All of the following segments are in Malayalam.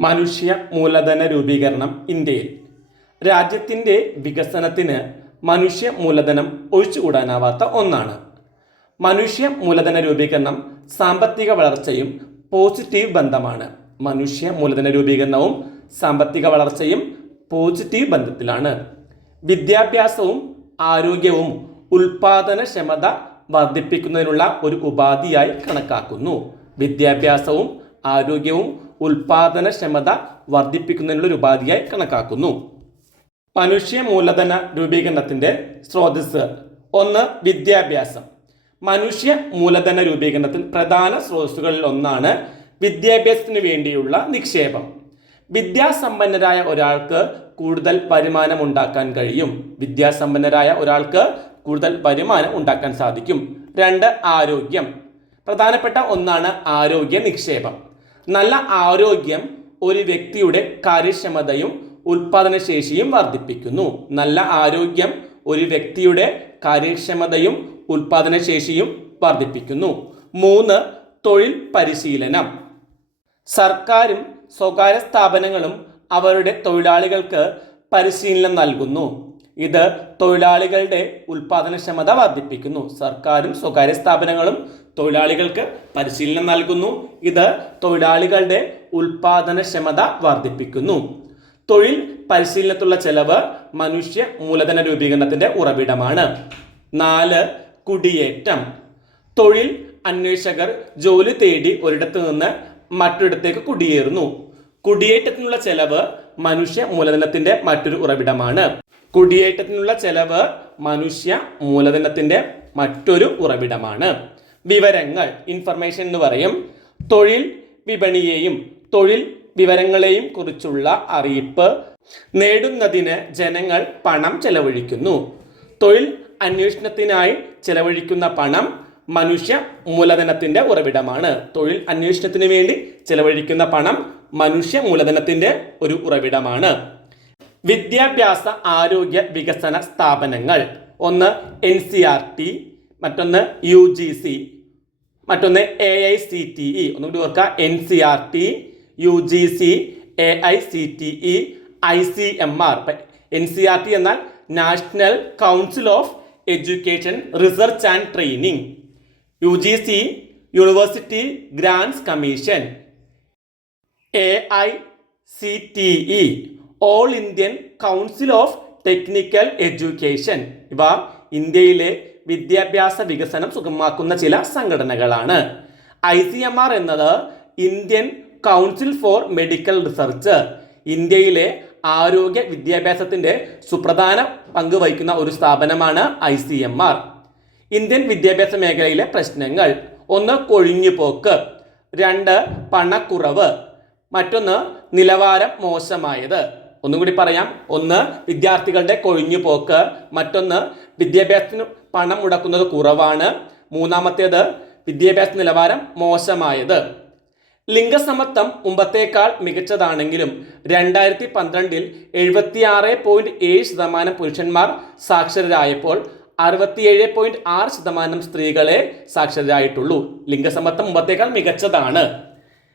മനുഷ്യ മൂലധന രൂപീകരണം ഇന്ത്യയിൽ. രാജ്യത്തിന്റെ വികസനത്തിന് മനുഷ്യ മൂലധനം ഒഴിച്ചുകൂടാനാവാത്ത ഒന്നാണ്. മനുഷ്യ മൂലധന രൂപീകരണം സാമ്പത്തിക വളർച്ചയും പോസിറ്റീവ് ബന്ധമാണ്. മനുഷ്യ മൂലധന രൂപീകരണവും സാമ്പത്തിക വളർച്ചയും പോസിറ്റീവ് ബന്ധത്തിലാണ്. വിദ്യാഭ്യാസവും ആരോഗ്യവും ഉൽപാദനക്ഷമത വർദ്ധിപ്പിക്കുന്നതിനുള്ള ഒരു ഉപാധിയായി കണക്കാക്കുന്നു. വിദ്യാഭ്യാസവും ആരോഗ്യവും ഉൽപാദനക്ഷമത വർദ്ധിപ്പിക്കുന്നതിനുള്ള ഒരു ഉപാധിയായി കണക്കാക്കുന്നു. മനുഷ്യ മൂലധന രൂപീകരണത്തിന്റെ സ്രോതസ് ഒന്ന് വിദ്യാഭ്യാസം. മനുഷ്യ മൂലധന രൂപീകരണത്തിൽ പ്രധാന സ്രോതസ്സുകളിൽ ഒന്നാണ് വിദ്യാഭ്യാസത്തിന് വേണ്ടിയുള്ള നിക്ഷേപം. വിദ്യാസമ്പന്നരായ ഒരാൾക്ക് കൂടുതൽ വരുമാനം ഉണ്ടാക്കാൻ കഴിയും. വിദ്യാസമ്പന്നരായ ഒരാൾക്ക് കൂടുതൽ വരുമാനം ഉണ്ടാക്കാൻ സാധിക്കും. രണ്ട് ആരോഗ്യം. പ്രധാനപ്പെട്ട ഒന്നാണ് ആരോഗ്യ നിക്ഷേപം. നല്ല ആരോഗ്യം ഒരു വ്യക്തിയുടെ കാര്യക്ഷമതയും ഉൽപാദനശേഷിയും വർദ്ധിപ്പിക്കുന്നു. നല്ല ആരോഗ്യം ഒരു വ്യക്തിയുടെ കാര്യക്ഷമതയും ഉൽപാദനശേഷിയും വർദ്ധിപ്പിക്കുന്നു. മൂന്ന് തൊഴിൽ പരിശീലനം. സർക്കാരും സ്വകാര്യ സ്ഥാപനങ്ങളും അവരുടെ തൊഴിലാളികൾക്ക് പരിശീലനം നൽകുന്നു. ഇത് തൊഴിലാളികളുടെ ഉൽപാദനക്ഷമത വർദ്ധിപ്പിക്കുന്നു. സർക്കാരും സ്വകാര്യ സ്ഥാപനങ്ങളും തൊഴിലാളികൾക്ക് പരിശീലനം നൽകുന്നു. ഇത് തൊഴിലാളികളുടെ ഉൽപാദനക്ഷമത വർദ്ധിപ്പിക്കുന്നു. തൊഴിൽ പരിശീലനത്തിലുള്ള ചെലവ് മനുഷ്യ മൂലധന രൂപീകരണത്തിന്റെ ഉറവിടമാണ്. നാല് കുടിയേറ്റം. തൊഴിൽ അന്വേഷകർ ജോലി തേടി ഒരിടത്ത് നിന്ന് മറ്റൊരിടത്തേക്ക് കുടിയേറുന്നു. കുടിയേറ്റത്തിനുള്ള ചെലവ് മനുഷ്യ മൂലധനത്തിന്റെ മറ്റൊരു ഉറവിടമാണ്. കുടിയേറ്റത്തിനുള്ള ചെലവ് മനുഷ്യ മൂലധനത്തിന്റെ മറ്റൊരു ഉറവിടമാണ്. വിവരങ്ങൾ ഇൻഫർമേഷൻ എന്ന് പറയും. തൊഴിൽ വിപണിയെയും തൊഴിൽ വിവരങ്ങളെയും കുറിച്ചുള്ള അറിയിപ്പ് നേടുന്നതിന് ജനങ്ങൾ പണം ചെലവഴിക്കുന്നു. തൊഴിൽ അന്വേഷണത്തിനായി ചെലവഴിക്കുന്ന പണം മനുഷ്യ മൂലധനത്തിന്റെ ഉറവിടമാണ്. തൊഴിൽ അന്വേഷണത്തിന് വേണ്ടി ചെലവഴിക്കുന്ന പണം മനുഷ്യ മൂലധനത്തിന്റെ ഒരു ഉറവിടമാണ്. വിദ്യാഭ്യാസ ആരോഗ്യ വികസന സ്ഥാപനങ്ങൾ. ഒന്ന് എൻ സി ആർ ടി മറ്റൊന്ന് യു ജി സി മറ്റൊന്ന് A I C T E ഒന്നുകൂടി ഓർക്കുക N C R T U G C A I C T E I C M R N C R T എന്നാൽ national council of education research and training U G C university grants commission A I C T E all Indian council of technical education ഇവ ഇന്ത്യയിലെ വിദ്യാഭ്യാസ വികസനം സുഗമമാക്കുന്ന ചില സംഘടനകളാണ്. ഐ സി എം ആർ എന്നത് Indian council for medical research ഇന്ത്യയിലെ ആരോഗ്യ വിദ്യാഭ്യാസത്തിന്റെ സുപ്രധാന പങ്ക് വഹിക്കുന്ന ഒരു സ്ഥാപനമാണ് I C M R. Indian വിദ്യാഭ്യാസ മേഖലയിലെ പ്രശ്നങ്ങൾ. ഒന്ന് കൊഴിഞ്ഞുപോക്ക്. രണ്ട് പണക്കുറവ്. മറ്റൊന്ന് നിലവാരം മോശമായത്. ഒന്നും കൂടി പറയാം. ഒന്ന് വിദ്യാർത്ഥികളുടെ കൊഴിഞ്ഞു പോക്ക്. മറ്റൊന്ന് വിദ്യാഭ്യാസത്തിന് പണം മുടക്കുന്നത് കുറവാണ്. മൂന്നാമത്തേത് വിദ്യാഭ്യാസ നിലവാരം മോശമായത്. ലിംഗസമത്വം മുമ്പത്തേക്കാൾ മികച്ചതാണെങ്കിലും രണ്ടായിരത്തി പന്ത്രണ്ടിൽ എഴുപത്തിയാറ് പോയിന്റ് ഏഴ് ശതമാനം പുരുഷന്മാർ സാക്ഷരരായപ്പോൾ അറുപത്തിയേഴ് പോയിന്റ് ആറ് ശതമാനം സ്ത്രീകളെ സാക്ഷരരായിട്ടുള്ളൂ. ലിംഗസമത്വം മുമ്പത്തേക്കാൾ മികച്ചതാണ്.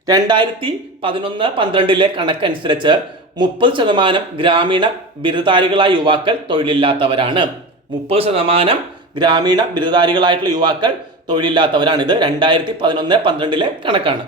രണ്ടായിരത്തി പതിനൊന്ന് പന്ത്രണ്ടിലെ കണക്കനുസരിച്ച് മുപ്പത് ശതമാനം ഗ്രാമീണ ബിരുദധാരികളായ യുവാക്കൾ തൊഴിലില്ലാത്തവരാണ്. മുപ്പത് ശതമാനം ഗ്രാമീണ ബിരുദധാരികളായിട്ടുള്ള യുവാക്കൾ തൊഴിലില്ലാത്തവരാണ്. ഇത് രണ്ടായിരത്തി പതിനൊന്ന് പന്ത്രണ്ടിലെ കണക്കാണ്.